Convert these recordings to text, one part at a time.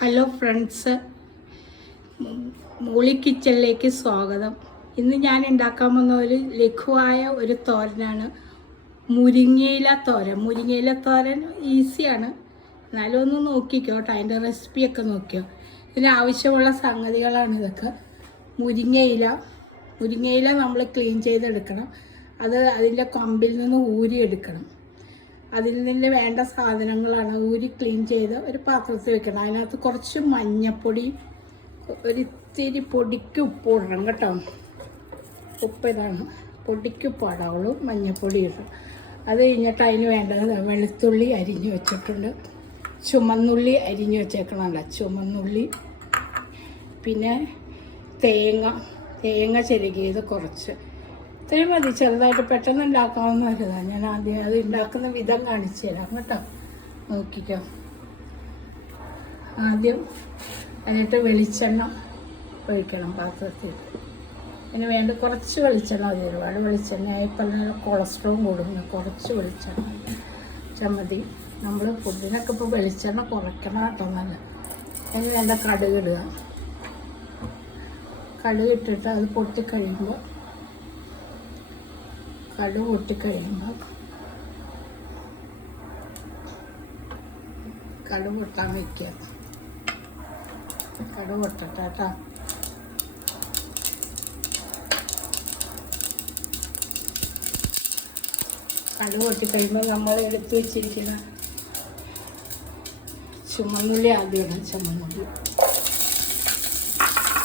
Hello friends, മൂളി കിച്ചണിലേക്ക് സ്വാഗതം. ഇന്ന് ഞാൻ ഉണ്ടാക്കാൻ വന്ന ഒരു ലഘുവായ ഒരു തോരനാണ് മുരിങ്ങയില തോരൻ. മുരിങ്ങയില തോരൻ ഈസിയാണ്, എന്നാലും ഒന്ന് നോക്കിക്കോ കേട്ടോ. അതിൻ്റെ റെസിപ്പിയൊക്കെ നോക്കിയോ. ഇതിനാവശ്യമുള്ള സംഗതികളാണ് ഇതൊക്കെ. മുരിങ്ങയില നമ്മൾ ക്ലീൻ ചെയ്തെടുക്കണം. അതിൻ്റെ കൊമ്പിൽ നിന്ന് ഊരിയെടുക്കണം. അതിൽ നിന്ന് വേണ്ട സാധനങ്ങളാണ് ഊരി ക്ലീൻ ചെയ്ത് ഒരു പാത്രത്തിൽ വെക്കണം. അതിനകത്ത് കുറച്ച് മഞ്ഞപ്പൊടി, ഒരിത്തിരി പൊടിക്ക് ഉപ്പ് ഇടണം കേട്ടോ. ഉപ്പ് ഇതാണ്, പൊടിക്ക് ഉപ്പ് ഇടാവുള്ളൂ, മഞ്ഞപ്പൊടി ഇടും. അത് കഴിഞ്ഞിട്ട് അതിന് വേണ്ടത് വെളുത്തുള്ളി അരിഞ്ഞ് വെച്ചിട്ടുണ്ട്, ചുമന്നുള്ളി അരിഞ്ഞ് വെച്ചേക്കണമല്ല, ചുമന്നുള്ളി, പിന്നെ തേങ്ങ ചിരകിയത് കുറച്ച്. ഇത്രയും മതി. ചെറുതായിട്ട് പെട്ടെന്ന് ഉണ്ടാക്കാവുന്ന ഒരിതാണ്. ഞാൻ ആദ്യം അത് ഉണ്ടാക്കുന്ന വിധം കാണിച്ചു തരാം കേട്ടോ, നോക്കിക്കോ. ആദ്യം എന്നിട്ട് വെളിച്ചെണ്ണ ഒഴിക്കണം പാത്രത്തിൽ. അതിന് വേണ്ട കുറച്ച് വെളിച്ചെണ്ണ മതി. ഒരുപാട് വെളിച്ചെണ്ണയായി പറഞ്ഞാൽ കൊളസ്ട്രോൾ കൂടും. കുറച്ച് വെളിച്ചെണ്ണ മതി. നമ്മൾ ഫുഡിനൊക്കെ ഇപ്പോൾ വെളിച്ചെണ്ണ കുറയ്ക്കണം കേട്ടോ. നല്ല അതിന് വേണ്ട കടുക് ഇടുക. കടുക് ഇട്ടിട്ട് അത് പൊട്ടിക്കഴിയുമ്പോൾ കടുക് പൊട്ടാൻ വയ്ക്കുക. കടുക് പൊട്ടട്ടെ കേട്ടോ. കടുക് പൊട്ടിക്കഴിയുമ്പോൾ നമ്മൾ എടുത്ത് വെച്ചിരിക്കുന്ന ചുമന്നുള്ളി ആദ്യം ഇടാം.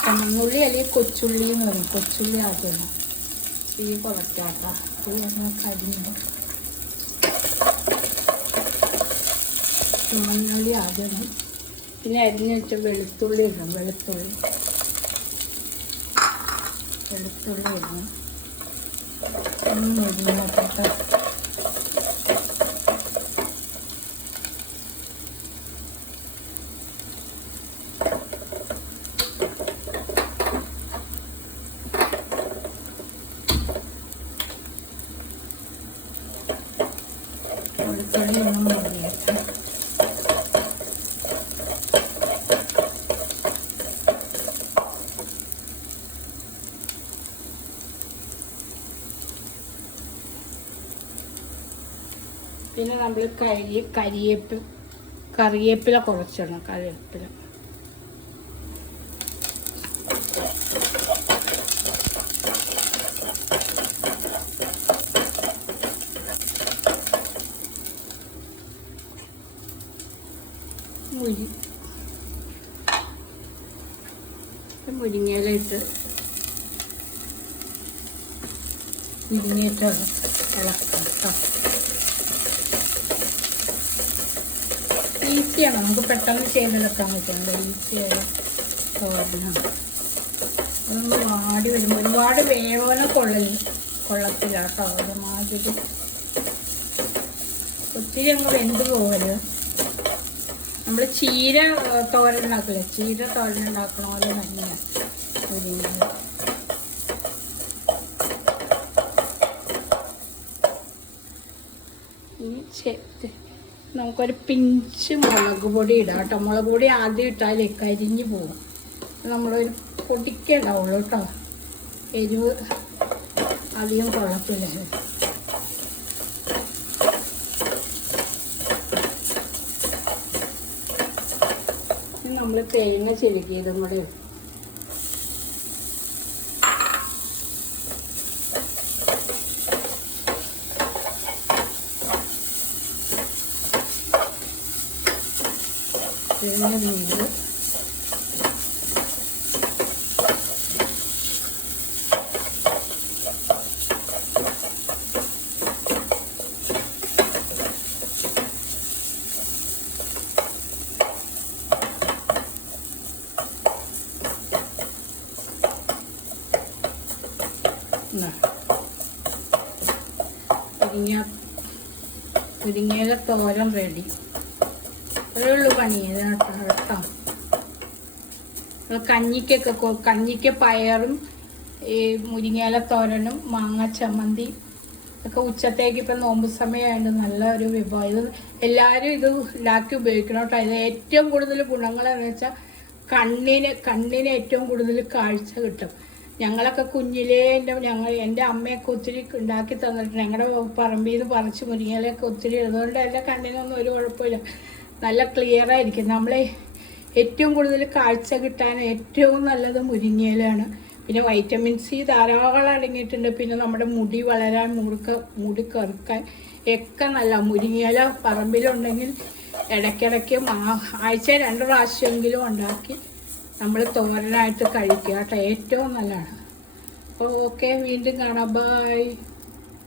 ചുമന്നുള്ളി അല്ലെങ്കിൽ കൊച്ചുള്ളി എന്ന് പറയും. കൊച്ചുള്ളി ആദ്യം ഇടാം. തീ കുറയ്ക്കാട്ടോ. തീ അങ്ങനെ കരിഞ്ഞു. ചുമന്നുള്ളി ആദ്യം. പിന്നെ അരിഞ്ഞ് വെച്ച വെളുത്തുള്ളി ഇടണം. വെളുത്തുള്ളി ഇടണം. കേട്ടോ. പിന്നെ നമ്മൾ കറിവേപ്പില കുറച്ചിടണം. കറിവേപ്പില മുരിങ്ങയില ഇട്ട് ഇളക്കാം കേട്ടോ. ഈസിയാണ്, നമുക്ക് പെട്ടെന്ന് ചെയ്തെടുക്കാൻ പറ്റുന്നത്. ഈസിയായ തോരനാണ്. അതൊന്ന് വാടി വരുമ്പോൾ ഒരുപാട് വേവന കൊള്ളത്തില്ല കേട്ടോ. ഒരുമാതിരി ഒത്തിരി അങ്ങ് വെന്ത് പോകരുത്. നമ്മൾ ചീര തോരൻ ഉണ്ടാക്കില്ലേ, ചീര തോരൻ ഉണ്ടാക്കണ പോലെ തന്നെയാണ് മുരിങ്ങയില. നമുക്കൊരു പിഞ്ച് മുളക് പൊടി ഇടാം കേട്ടോ. മുളക് പൊടി ആദ്യം ഇട്ടാൽ കരിഞ്ഞ് പോകും. നമ്മളൊരു പൊടിക്കേ ഉണ്ടാവുള്ളൂ കേട്ടോ. എരിവ് അധികം കുഴപ്പമില്ല. നമ്മൾ തേങ്ങ ചിരകിയതും കൂടെ തേങ്ങ മുരിങ്ങയില തോരൻ റെഡി. അത്രേ ഉള്ളൂ പണി കേട്ടോ. കഞ്ഞിക്ക് പയറും ഈ മുരിങ്ങയില തോരനും മാങ്ങ ചമ്മന്തി ഒക്കെ ഉച്ചത്തേക്ക് ഇപ്പം നോമ്പ് സമയമായിട്ട് നല്ല ഒരു വിഭവം. ഇത് എല്ലാവരും ഇത് ഉണ്ടാക്കി ഉപയോഗിക്കണം കേട്ടോ. ഇത് ഏറ്റവും കൂടുതൽ ഗുണങ്ങളെന്ന് വെച്ചാൽ കണ്ണിന് ഏറ്റവും കൂടുതൽ കാഴ്ച കിട്ടും. ഞങ്ങളൊക്കെ കുഞ്ഞിലേ എൻ്റെ അമ്മയൊക്കെ ഒത്തിരി ഉണ്ടാക്കി തന്നിട്ടുണ്ട്. ഞങ്ങളുടെ പറമ്പിൽ നിന്ന് പറിച്ച് മുരിങ്ങയിലൊക്കെ ഒത്തിരി. അതുകൊണ്ട് എൻ്റെ കണ്ണിനൊന്നും ഒരു കുഴപ്പമില്ല, നല്ല ക്ലിയർ ആയിരിക്കും. നമ്മളെ ഏറ്റവും കൂടുതൽ കാഴ്ച കിട്ടാൻ ഏറ്റവും നല്ലത് മുരിങ്ങയിലാണ്. പിന്നെ വൈറ്റമിൻ സി ധാരാളം അടങ്ങിയിട്ടുണ്ട്. പിന്നെ നമ്മുടെ മുടി വളരാൻ, മുടി കറുക്കാൻ ഒക്കെ നല്ല മുരിങ്ങയില പറമ്പിലുണ്ടെങ്കിൽ ഇടയ്ക്കിടയ്ക്ക് ആഴ്ച 2 പ്രാവശ്യമെങ്കിലും ഉണ്ടാക്കി നമ്മൾ തോരനായിട്ട് കഴിക്കുക കേട്ടോ. ഏറ്റവും നല്ലതാണ്. അപ്പോൾ ഓക്കെ, വീണ്ടും കാണാം. ബൈ.